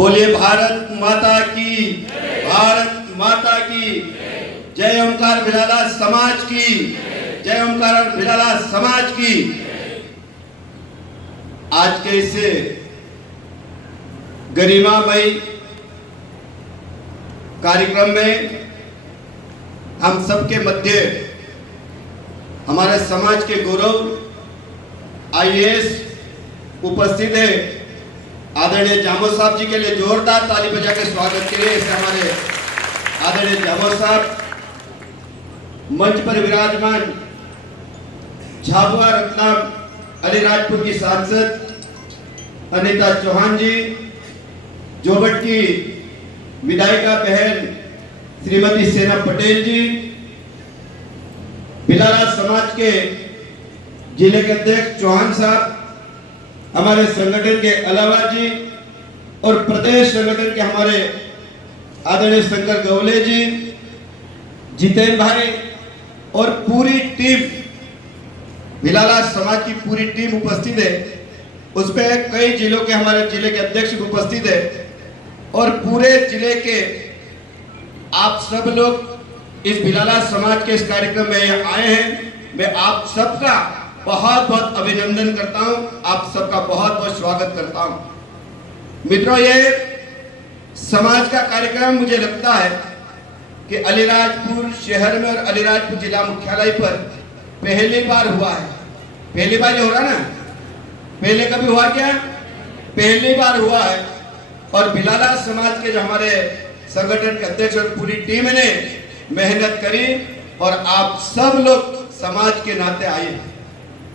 बोलिए भारत माता की, भारत माता की जय। ओंकार भिलाला समाज की जय, ओंकार भिलाला समाज की। आज के इस गरिमामय कार्यक्रम में हम सबके मध्य हमारे समाज के गौरव आईएएस उपस्थित है। आदरणीय जामोद साहब जी के लिए जोरदार ताली बजा के स्वागत करिए। हमारे आदरणीय जामोद साहब मंच पर विराजमान झाबुआ रत्नाम अलीराजपुर की सांसद अनीता चौहान जी, जोबट की विधायिका बहन श्रीमती सेना पटेल जी, भिलाला समाज के जिले के अध्यक्ष चौहान साहब, हमारे संगठन के अलावा जी और प्रदेश संगठन के हमारे आदरणीय शंकर गवले जी, जितेंद्र भाई और पूरी टीम, भिलाला समाज की पूरी टीम उपस्थित है। उसमें कई जिलों के हमारे जिले के अध्यक्ष उपस्थित है और पूरे जिले के आप सब लोग इस भिलाला समाज के इस कार्यक्रम में आए हैं। मैं आप सबका बहुत बहुत अभिनंदन करता हूं, आप सबका बहुत बहुत स्वागत करता हूं। मित्रों, ये समाज का कार्यक्रम मुझे लगता है कि अलीराजपुर शहर में और अलीराजपुर जिला मुख्यालय पर पहली बार हुआ है। पहली बार ही हो रहा ना, पहले कभी हुआ क्या? पहली बार हुआ है। और भिलाला समाज के जो हमारे संगठन के अध्यक्ष और पूरी टीम ने मेहनत करी और आप सब लोग समाज के नाते आए।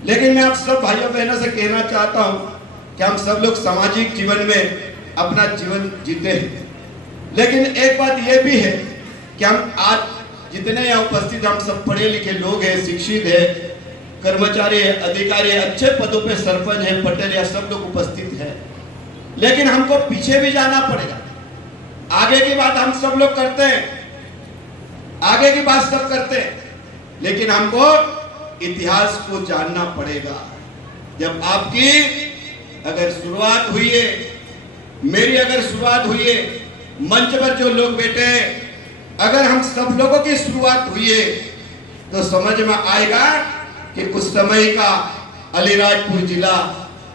लेकिन मैं आप सब भाइयों बहनों से कहना चाहता हूं कि हम सब लोग सामाजिक जीवन में अपना जीवन जीते हैं। लेकिन एक बात यह भी है कि हम आज जितने यहाँ उपस्थित, हम सब पढ़े लिखे लोग हैं, शिक्षित है, कर्मचारी है, अधिकारी है, अच्छे पदों पे सरपंच है, पटेल या सब लोग उपस्थित है। लेकिन हमको पीछे भी जाना पड़ेगा। आगे की बात हम सब लोग करते हैं, आगे की बात सब करते हैं, लेकिन हमको इतिहास को जानना पड़ेगा। जब आपकी अगर शुरुआत हुई है, मेरी अगर शुरुआत हुई है, मंच पर जो लोग बैठे हैं, अगर हम सब लोगों की शुरुआत हुई है, तो समझ में आएगा कि उस समय का अलीराजपुर जिला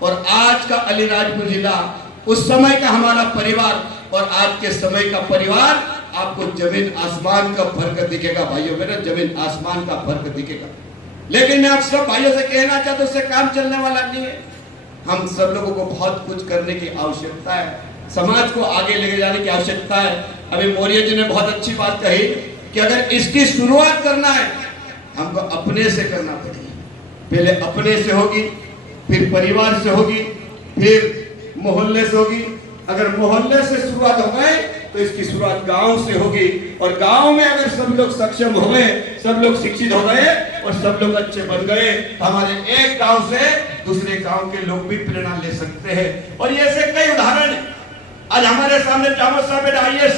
और आज का अलीराजपुर जिला, उस समय का हमारा परिवार और आज के समय का परिवार, आपको जमीन आसमान का फर्क दिखेगा। भाइयों बहनों, जमीन आसमान का फर्क दिखेगा। लेकिन मैं आप सब भाइयों से कहना चाहता हूं, उससे काम चलने वाला नहीं है। हम सब लोगों को बहुत कुछ करने की आवश्यकता है, समाज को आगे लेके जाने की आवश्यकता है। अभी मौर्य जी ने बहुत अच्छी बात कही कि अगर इसकी शुरुआत करना है, हमको अपने से करना पड़ेगा। पहले अपने से होगी, फिर परिवार से होगी, फिर मोहल्ले से होगी। अगर मोहल्ले से शुरुआत हो गए तो इसकी शुरुआत गांव से होगी, और गांव में अगर सब लोग सक्षम हो गए, सब लोग शिक्षित हो गए और सब लोग अच्छे बन गए, तो हमारे एक गांव से दूसरे गांव के लोग भी प्रेरणा ले सकते हैं। और ये ऐसे कई उदाहरण है। आज हमारे सामने जामोद साहब आईएएस,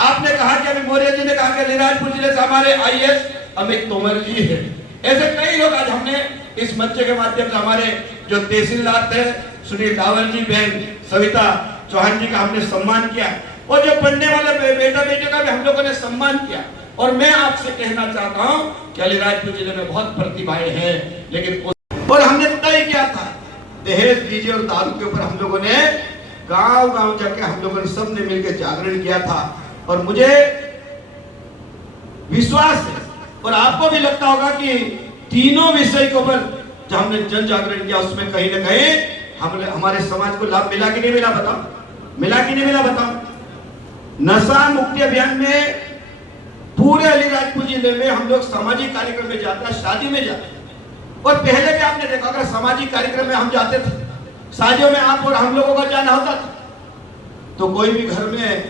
आपने कहा कि अभी मौर्य जी ने कहा कि अलीराजपुर जिले से हमारे आईएएस अमित तोमर जी है। ऐसे कई लोग आज हमने इस मंच के माध्यम से, हमारे जो तहसीलदार थे सुनील डावर जी, बहन सविता चौहान जी का हमने सम्मान किया, और जो पढ़ने वाले बेटा बेटे का भी हम लोगों ने सम्मान किया। और मैं आपसे कहना चाहता हूं कि अलीराजपुर जिले में बहुत प्रतिभाएं हैं, लेकिन और हमने तय किया था दहेज दीजिए और दारू के ऊपर हम लोगों ने गांव गांव जाके हम लोगों ने सबने मिलकर जागरण किया था। और मुझे विश्वास है और आपको भी लगता होगा कि तीनों विषय के ऊपर जो हमने जन जागरण किया, उसमें कहीं ना कहीं हमारे समाज को लाभ मिला कि नहीं मिला? बताओ, मिला कि नहीं मिला? बताओ। नशा मुक्ति अभियान में पूरे अलीराजपुर जिले में हम लोग सामाजिक कार्यक्रम में जाते हैं, शादी में जाते हैं। और पहले भी आपने देखा होगा, सामाजिक कार्यक्रम में हम जाते थे, शादियों में आप और हम लोगों का जाना होता था, तो कोई भी घर में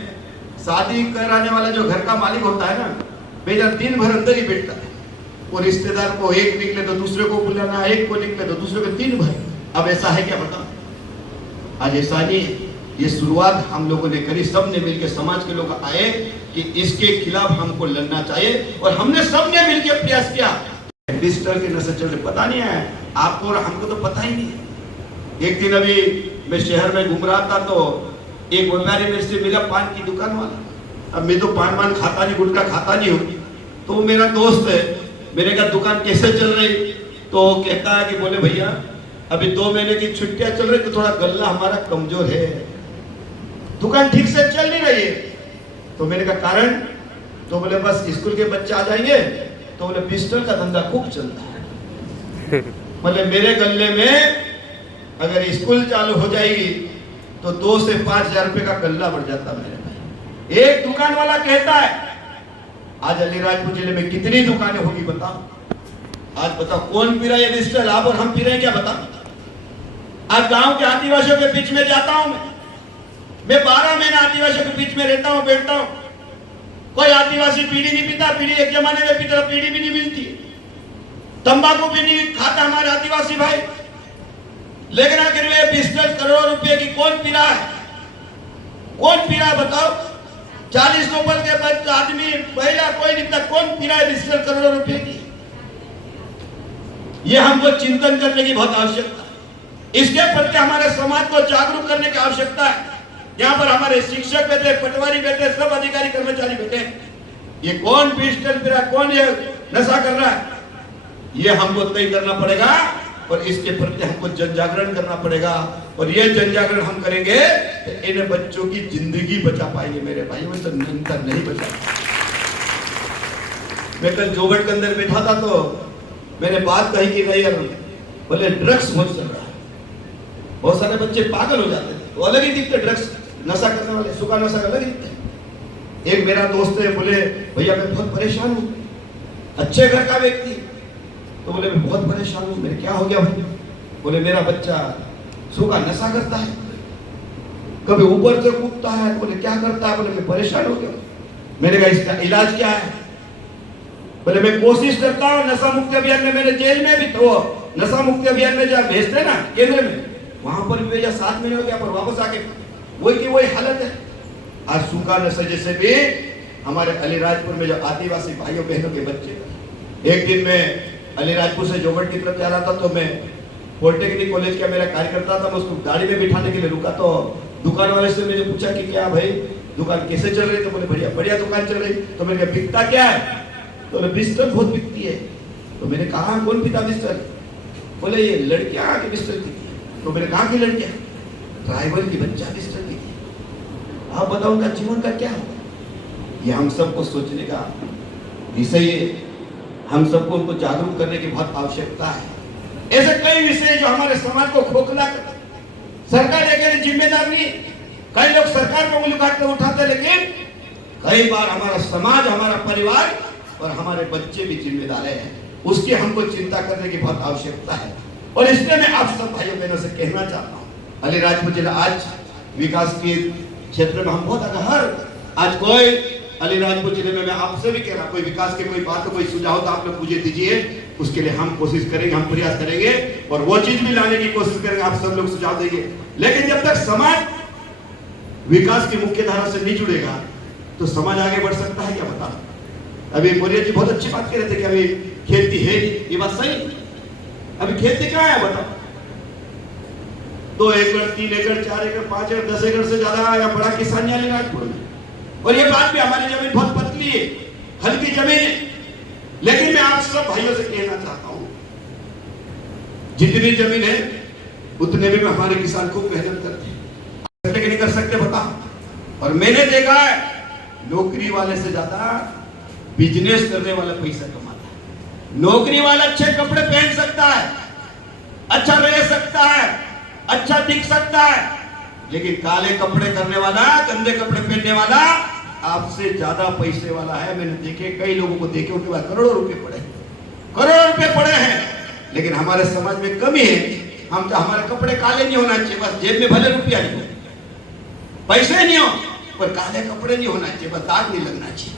शादी कराने वाला जो घर का मालिक होता है ना, बेटा दिन भर अंदर ही बैठता है। वो रिश्तेदार को एक निकले तो दूसरे को बुलाना, एक को निकले तो दूसरे को, दिन भर। अब ऐसा है क्या? बताओ। आज ऐसा नहीं। ये शुरुआत हम लोगों ने करी, सब ने मिलकर, समाज के लोग आए कि इसके खिलाफ हमको लड़ना चाहिए, और हमने सबने मिलकर प्रयास किया। डिजिटल के नशे चल रहे, पता नहीं है आपको और हमको, तो पता ही नहीं है। एक दिन अभी मैं शहर में घूम रहा था, तो एक व्यापारी मेरे से मिला, पान की दुकान वाला। अब मैं तो पान वान खाता नहीं, गुटखा खाता नहीं हूँ, तो वो मेरा दोस्त है। मैंने कहा दुकान कैसे चल रही? तो वो कहता है कि बोले भैया अभी 2 महीने की छुट्टियां चल रही, तो थोड़ा गल्ला हमारा कमजोर है, दुकान ठीक से चल नहीं रही है। तो मैंने कहा कारण? तो बोले बस स्कूल के बच्चे आ जाएंगे तो बोले पिस्टल का धंधा खूब चलता है। बोले मेरे गल्ले में अगर स्कूल चालू हो जाएगी तो 2 से 5 हजार रुपए का गल्ला बढ़ जाता मेरे भाई। एक दुकान वाला कहता है, आज अलीराजपुर जिले में कितनी दुकानें होगी बताओ? आज बताओ कौन पी रहा है पिस्टल? आप और हम पी रहे हैं क्या बताओ? आज गांव के आदिवासियों के बीच में जाता हूं मैं 12 महीने आदिवासियों के बीच में रहता हूं, बैठता हूं। कोई आदिवासी बीड़ी नहीं पीता, बीड़ी एक जमाने में पीता, बीड़ी भी नहीं मिलती, तंबाकू भी नहीं खाता हमारे आदिवासी भाई। लेकिन आखिर में पिस्टल करोड़ों रुपए की कौन पी रहा है? कौन पी रहा है बताओ? 40 के ऊपर के बच्चे आदमी पहला कोई नहीं पीता, कौन पी रहा है पिस्टल करोड़ों रुपए की? ये हमको चिंतन करने की बहुत आवश्यकता है। इसके प्रति हमारे समाज को जागरूक करने की आवश्यकता है। यहाँ पर हमारे शिक्षक बैठे, पटवारी बैठे, सब अधिकारी कर्मचारी बैठे। ये कौन पिस्टल पी रहा है, कौन ये नशा कर रहा है, ये हमको तय करना पड़ेगा और इसके प्रति हमको जन जागरण करना पड़ेगा। और ये जन जागरण हम करेंगे तो इन बच्चों की जिंदगी बचा पाएंगे मेरे भाई, मैं तो निरंतर नहीं बचा। मैं कल जोगट के अंदर बैठा था तो मैंने बात कही कि नहीं यार, बोले ड्रग्स बहुत चल रहा है, बहुत सारे बच्चे पागल हो जाते हैं, तो अलग ही दिखते ड्रग्स नशा करने वाले, सुखा नशा अलग ही दिखते। एक मेरा दोस्त है, बोले भैया मैं बहुत परेशान हूँ, अच्छे घर का व्यक्ति, तो बोले मैं बहुत परेशान हूँ। मेरे क्या हो गया भाई? बोले मेरा बच्चा सुखा नशा करता है, कभी ऊपर से कूदता है। बोले क्या करता है? बोले मैं परेशान हो गया। मैंने कहा इसका इलाज क्या है? बोले मैं कोशिश करता हूँ नशा मुक्ति अभियान में, मैंने जेल में भी तो नशा मुक्ति अभियान में जहाँ भेजते ना केंद्र में, वहां पर भी भेजा, 7 महीने हो गया, पर वापस आके वही की वही हालत है। आज सूखा नशा जैसे भी हमारे अलीराजपुर में जो आदिवासी भाइयों बहनों के बच्चे, एक दिन में अलीराजपुर से जोगट की तरफ जा रहा था तो मैं पॉलिटेक्निक कॉलेज का मेरा कार्यकर्ता था, मैं उसको गाड़ी में बिठाने के लिए रुका तो दुकान वाले से मैंने पूछा कि क्या भाई दुकान कैसे चल रही? तो बोले बढ़िया बढ़िया दुकान चल रही। तो मैंने कहा बिकता क्या है? तो बोले पिस्टल बहुत बिकती है। तो मैंने कहा कौन पीता पिस्टल? बोले ये लड़कियां आके पिस्टल पीती है। तो मैंने कहा कि लड़कियां? ड्राइवर की बच्चा पिस्टल पीती है। आप बताओ उनका जीवन का क्या होगा? ये हम सबको सोचने का विषय है, हम सबको उनको जागरूक करने की बहुत आवश्यकता है। ऐसे कई विषय जो हमारे समाज को खोखला करते, सरकार एक जिम्मेदार नहीं। कई लोग सरकार को उंगली उठाते, लेकिन कई बार हमारा समाज, हमारा परिवार और हमारे बच्चे भी जिम्मेदार हैं। उसकी हमको चिंता करने की बहुत आवश्यकता है। और इसलिए मैं आप सब भाइयों बहनों से कहना चाहता हूँ, अलीराजपुर जिला आज विकास के क्षेत्र में हम बहुत अगर आज कोई अलीराजपुर जिले में, मैं आपसे भी कह रहा, कोई विकास के कोई बात, कोई सुझाव तो आप लोग मुझे दीजिए, उसके लिए हम कोशिश करेंगे, हम प्रयास करेंगे और वो चीज भी लाने की कोशिश करेंगे। आप सब लोग सुझाव देंगे, लेकिन जब तक समाज विकास की मुख्य धारा से नहीं जुड़ेगा तो समाज आगे बढ़ सकता है क्या? बता। अभी बोरिया जी बहुत अच्छी बात कह रहे थे कि अभी खेती है नहीं, ये बात सही। अभी खेती कहाँ है बताओ? 2 एकड़, 3 एकड़, 4 एकड़, 5 एकड़, 10 एकड़ से ज्यादा या बड़ा किसान है अलीराजपुर में। और ये बात भी, हमारी जमीन बहुत पतली है, हल्की जमीन है, लेकिन मैं आप सब भाइयों से कहना चाहता हूं, जितनी जमीन है उतने में हमारे किसान खूब मेहनत करते हैं, कि नहीं कर सकते बता। और मैंने देखा है नौकरी वाले से ज्यादा बिजनेस करने वाला पैसा कमाता है। नौकरी वाला अच्छे कपड़े पहन सकता है, अच्छा रह सकता है, अच्छा दिख सकता है, लेकिन काले कपड़े करने वाला, गंदे कपड़े पहनने वाला आपसे ज्यादा पैसे वाला है। मैंने देखे, कई लोगों को देखे, उनके पास करोड़ों रुपए पड़े हैं, लेकिन हमारे समाज में कमी है। हम तो, हमारे कपड़े काले नहीं होना चाहिए, बस जेब में भले रुपया नहीं हो, पैसे नहीं हो, पर काले कपड़े नहीं होना चाहिए, बस दाग नहीं लगना चाहिए।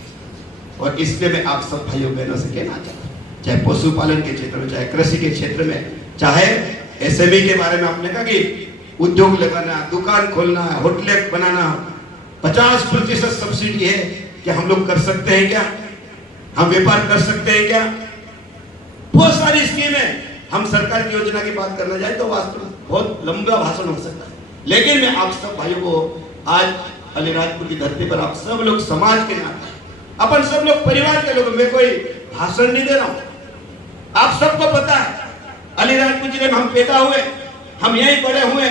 और इसलिए मैं आप सब भाइयों बहनों से कहना चाहता हूँ, चाहे पशुपालन के क्षेत्र में, चाहे कृषि के क्षेत्र में, चाहे एसएमई के बारे में आपने कहा कि उद्योग लगाना, दुकान खोलना, होटल बनाना, 50% सब्सिडी है, क्या हम लोग कर सकते हैं? क्या हम व्यापार कर सकते हैं? क्या बहुत सारी स्कीमें, हम सरकार की योजना की बात करना जाए तो वास्तव में बहुत लंबा भाषण हो सकता है, लेकिन मैं आप सब भाइयों को आज अलीराजपुर की धरती पर आप सब लोग समाज के नाते, अपन सब लोग परिवार के लोग, मैं कोई भाषण नहीं दे रहा हूं, आप सबको पता है अलीराजपुर जिले में हम पैदा हुए, हम यहीं बड़े हुए,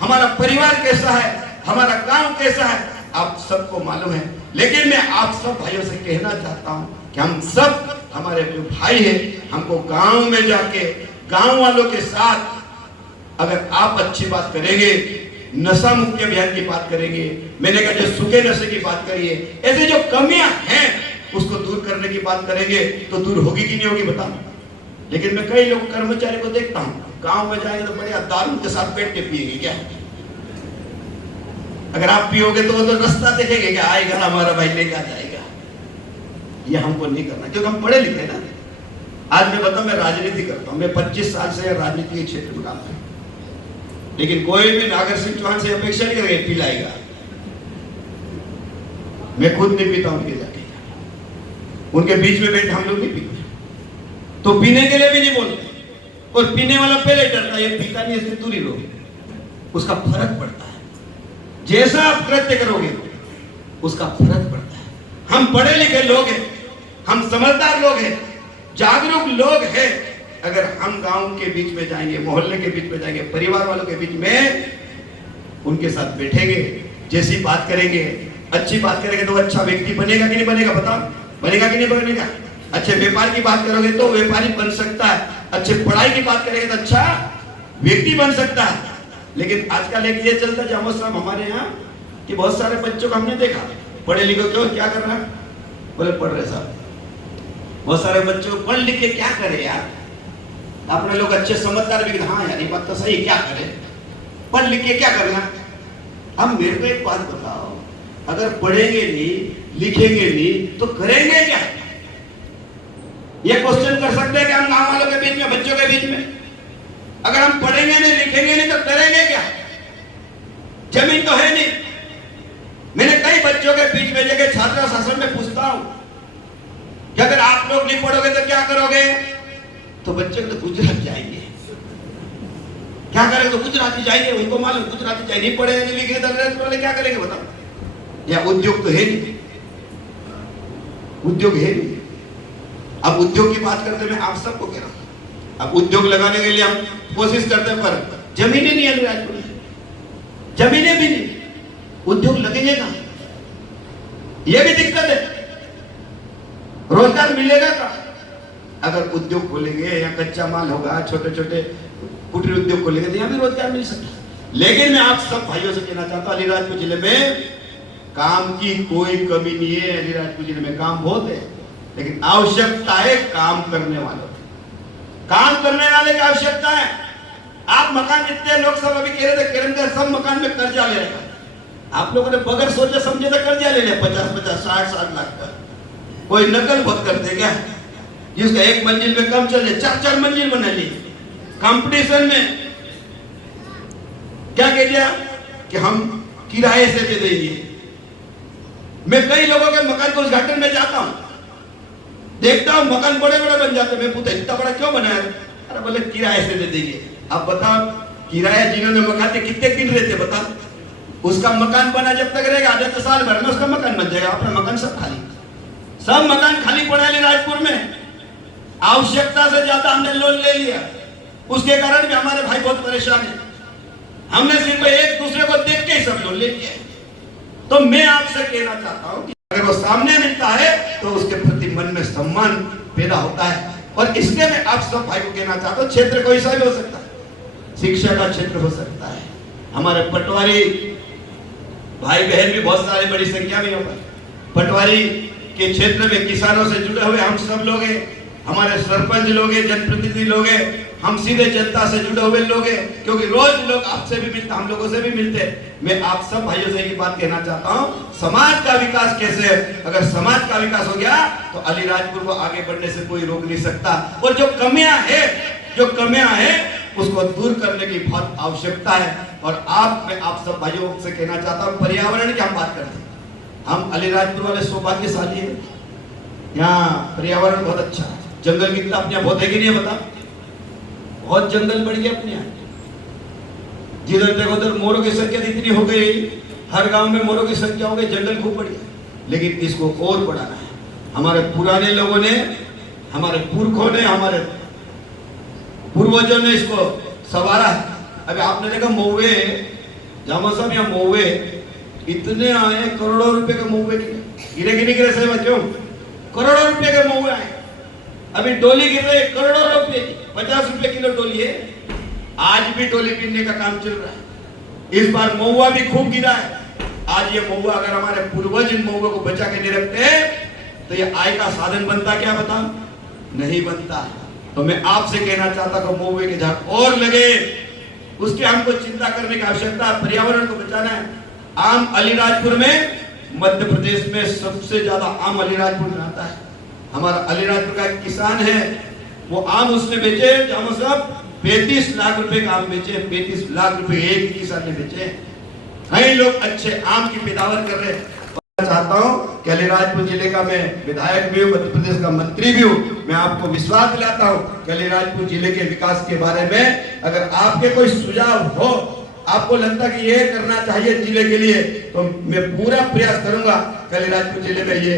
हमारा परिवार कैसा है, हमारा गांव कैसा है, आप सबको मालूम है। लेकिन मैं आप सब भाइयों से कहना चाहता हूं कि हम सब, हमारे जो भाई हैं, हमको गांव में जाके गांव वालों के साथ अगर आप अच्छी बात करेंगे, नशा मुक्ति अभियान की बात करेंगे, मैंने कहा जो सूखे नशे की बात करिए, ऐसे जो कमियां हैं उसको दूर करने की बात करेंगे तो दूर होगी कि नहीं होगी बताओ। लेकिन मैं कई लोग कर्मचारी को देखता हूं, गांव में जाएंगे तो बढ़िया दारू के साथ बैठ के पिएंगे क्या? अगर आप पियोगे तो वो तो रास्ता देखेंगे क्या आएगा हमारा भाई लेकर जाएगा। ये हमको नहीं करना, क्योंकि हम पढ़े लिखे ना। आज मैं बताऊं, मैं राजनीति करता हूं, मैं 25 साल से राजनीति के क्षेत्र में काम करता हूं, लेकिन कोई भी नागर सिंह चौहान से अपेक्षा नहीं करेगा पिलाएगा। मैं खुद नहीं पीता उनके जाके, उनके बीच में बैठ हम लोग नहीं पीते, तो पीने के लिए भी नहीं बोलते, और पीने वाला पहले डरता है ये पीता नहीं इससे दूरी रहो। उसका फर्क पड़ता है, जैसा आप कृत्य करोगे उसका फर्क पड़ता है। हम पढ़े लिखे लोग हैं, हम समझदार लोग हैं, जागरूक लोग हैं। अगर हम गांव के बीच में जाएंगे, मोहल्ले के बीच में जाएंगे, परिवार वालों के बीच में उनके साथ बैठेंगे, जैसी बात करेंगे, अच्छी बात करेंगे, तो अच्छा व्यक्ति बनेगा कि नहीं बनेगा बताओ? बनेगा कि नहीं बनेगा? अच्छे व्यापार की बात करोगे तो व्यापारी बन सकता है, अच्छे पढ़ाई की बात करेंगे तो अच्छा व्यक्ति बन सकता है। लेकिन आजकल एक ये चलता है जमो साहब हमारे यहाँ कि बहुत सारे बच्चों को हमने देखा पढ़े लिखे, क्यों क्या कर रहा है, बोले पढ़ रहे साहब। बहुत सारे बच्चों पढ़ लिख के क्या करे यार, अपने लोग अच्छे समझदार भी, हाँ यार ये बात तो सही, क्या करे पढ़ लिख के क्या करना। अब मेरे को एक बात बताओ, अगर पढ़ेंगे नहीं लिखेंगे नहीं तो करेंगे क्या? ये क्वेश्चन कर सकते हैं कि हम गांव वालों के बीच में, बच्चों के बीच में, अगर हम पढ़ेंगे नहीं लिखेंगे नहीं तो करेंगे क्या? जमीन तो है नहीं। मैंने कई बच्चों के बीच में जगह छात्र शासन में पूछता हूं कि अगर आप लोग नहीं पढ़ोगे तो क्या करोगे? तो बच्चे तो गुजरात जाएंगे। क्या करेंगे? तो गुजराती जाएंगे, उनको मालूम गुजराती जाएंगे, नहीं पढ़ेंगे नहीं लिखेंगे तो क्या करेंगे बताओ? या उद्योग तो है नहीं, उद्योग है नहीं। अब उद्योग की बात करते मैं आप सबको कह रहा हूं, अब उद्योग लगाने के लिए हम कोशिश करते हैं पर जमीनें नहीं है राजपुर में, जमीनें भी नहीं, उद्योग लगेंगे कहां? यह भी दिक्कत है। रोजगार मिलेगा कहां? अगर उद्योग खोलेंगे या कच्चा माल होगा, छोटे छोटे कुटीर उद्योग खोलेंगे तो यहां भी रोजगार मिल सकता। लेकिन मैं आप सब भाइयों से कहना चाहता हूं, अलीराजपुर जिले में काम की कोई कमी नहीं है। अलीराजपुर जिले में काम बहुत है, लेकिन आवश्यकता है काम करने वालों, काम करने वाले की आवश्यकता है। आप मकान जितने लोग सब अभी कह रहे थे किरण सब मकान में कर्जा ले रहे हैं, आप लोगों ने बगैर सोचे समझे तो कर्जा ले लिया 50-50, 60-60 लाख का। कोई नकल बहुत करते क्या, जिसका एक मंजिल में कम चल जाए 4-4 मंजिल बना ली। कंपटीशन में क्या कह दिया कि हम किराए से दे देंगे। मैं कई लोगों के मकान को उद्घाटन में जाता हूं, देखता हूं मकान बड़े बड़े बन जाते, मैं पूछता इतना बड़ा क्यों बनाया? अरे बोले किराए से दे देंगे। अब बताओ किराया जिन्होंने मकान के कितने दिन रहते बताओ? उसका मकान बना जब तक रहेगा आधे तो साल भर में उसका मकान बन जाएगा, अपना मकान सब खाली, सब मकान खाली पड़ा है अलीराजपुर में। आवश्यकता से ज्यादा हमने लोन ले लिया, उसके कारण भी हमारे भाई बहुत परेशान है। हमने सिर्फ एक दूसरे को देख के ही सब लोन ले लिया। तो मैं आपसे कहना चाहता हूं कि अगर वो सामने मिलता है तो उसके प्रति मन में सम्मान पैदा होता है। और इसलिए मैं आप सब भाई को कहना चाहता हूं, क्षेत्र कोई सा भी हो सकता है, शिक्षा का क्षेत्र हो सकता है, हमारे पटवारी भाई बहन भी बहुत सारी बड़ी संख्या में होगा। पटवारी के क्षेत्र में किसानों से जुड़े हुए हम सब लोग हैं, हमारे सरपंच लोग हैं, जनप्रतिनिधि लोग हैं, हम सीधे जनता से जुड़े हुए लोग हैं, क्योंकि रोज लोग आपसे भी मिलते, हम लोगों से भी मिलते। मैं आप सब भाइयों से एक बात कहना चाहता हूं, समाज का विकास कैसे है? अगर समाज का विकास हो गया तो अलीराजपुर को आगे बढ़ने से कोई रोक नहीं सकता। और जो कमियां हैं उसको दूर करने की बहुत आवश्यकता है। और मैं आप सब भाइयों से कहना चाहता हूं, पर्यावरण की हम बात करते हैं, हम अलीराजपुर वाले सौभाग्यशाली हैं, यहाँ पर्यावरण बहुत अच्छा है। जंगल कितना अपने बहुत है कि नहीं है बता? बहुत जंगल बढ़ गया अपने यहाँ, जिधर देखो उधर मोरों की संख्या इतनी हो गई, हर गांव में मोरों की संख्या हो गई, जंगल खूब बढ़िया, लेकिन इसको और बढ़ाना है। हमारे पुराने लोगों ने, हमारे पुरखों ने, हमारे पूर्वजों ने इसको संवारा है। अभी आपने देखा महुए, जामा साहब यहाँ महुए इतने आए, करोड़ों रुपए के महुए गिरे गिरे से बच्चों, करोड़ों रुपए के महुए आए। अभी डोली गिर रही है करोड़ों रुपए की, 50 रुपए किलो डोली है। आज भी डोली पीने का काम चल रहा है। इस बार महुआ भी खूब गिरा है। आज ये महुआ, अगर हमारे पूर्वज इन महुआ को बचा के नहीं रखते तो ये आय का साधन बनता, क्या बता? नहीं बनता। तो मैं आपसे कहना चाहता हूं महुए के झाड़ और लगे, उसकी हमको चिंता करने की आवश्यकता है। पर्यावरण को बचाना है। आम अलीराजपुर में, मध्य प्रदेश में सबसे ज्यादा आम अलीराजपुर में आता है। हमारा अलीराजपुर का एक किसान है, वो आम उसने बेचे जामा साहब 35 लाख रुपए का आम बेचे। 35 लाख रुपए एक किसान ने बेचे। कई लोग अच्छे आम की पैदावार कर रहे हैं। चाहता हूं कि अलीराजपुर जिले का मैं विधायक भी हूं, मध्य प्रदेश का मंत्री भी हूं, मैं आपको विश्वास दिलाता हूं कि अलीराजपुर जिले के विकास के बारे में अगर आपके कोई सुझाव हो, आपको लगता कि ये करना चाहिए जिले के लिए, तो मैं पूरा प्रयास करूंगा कि अलीराजपुर जिले में ये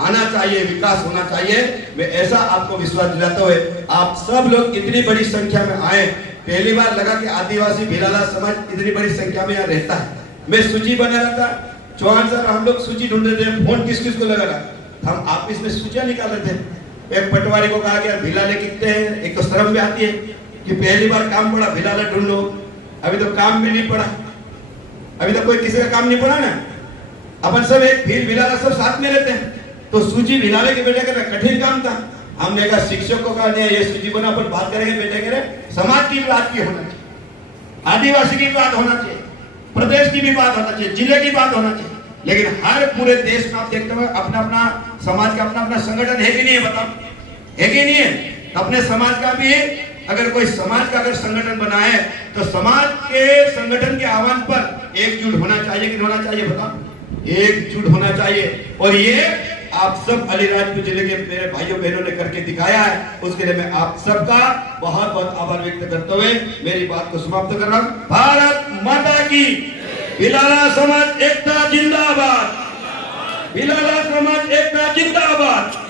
आना चाहिए, विकास होना चाहिए। मैं ऐसा आपको विश्वास दिलाते हुए आप सब लोग इतनी बड़ी संख्या में आए। पहली बार लगा कि आदिवासी भिलाला समाज इतनी बड़ी संख्या में यहाँ रहता है। मैं सूची बना रहा था, चौहान सर हम लोग सूची ढूंढ रहे थे, फोन किस किस को लगा रहा, हम ऑफिस में सूचियां निकाल रहे थे। एक पटवारी को कहा गया भिलाले कितने हैं, एक तो शर्म भी आती है कि पहली बार काम पड़ा भिलाला ढूंढो। अभी तो काम भी नहीं पड़ा, अभी तो कोई किसी का काम नहीं पड़ा ना। अपन सब एक भील भिलाला सब साथ में रहते हैं, तो सूची भिलाले के बेटे का कठिन काम था। हमने कहा शिक्षक को कहा ये सूची बना, अपन बात करेंगे बेटे करे, समाज की बात की होना चाहिए, आदिवासी की बात होना चाहिए, प्रदेश की भी बात होना चाहिए, जिले की बात होना चाहिए। लेकिन हर पूरे देश में आप देखते हो अपना अपना समाज का अपना अपना संगठन है कि नहीं है, बताओ है कि नहीं है? तो अपने समाज का भी, अगर कोई समाज का अगर संगठन बना है तो समाज के संगठन के आह्वान पर एकजुट होना चाहिए कि नहीं होना चाहिए, बताओ? एकजुट होना चाहिए। और ये आप सब अलीराजपुर जिले के मेरे भाइयों बहनों ने करके दिखाया है, उसके लिए मैं आप सबका बहुत बहुत आभार व्यक्त करते हुए मेरी बात को समाप्त कर रहा हूं। भारत माता की, भिलाला समाज एकता जिंदाबाद, भिलाला समाज एकता जिंदाबाद।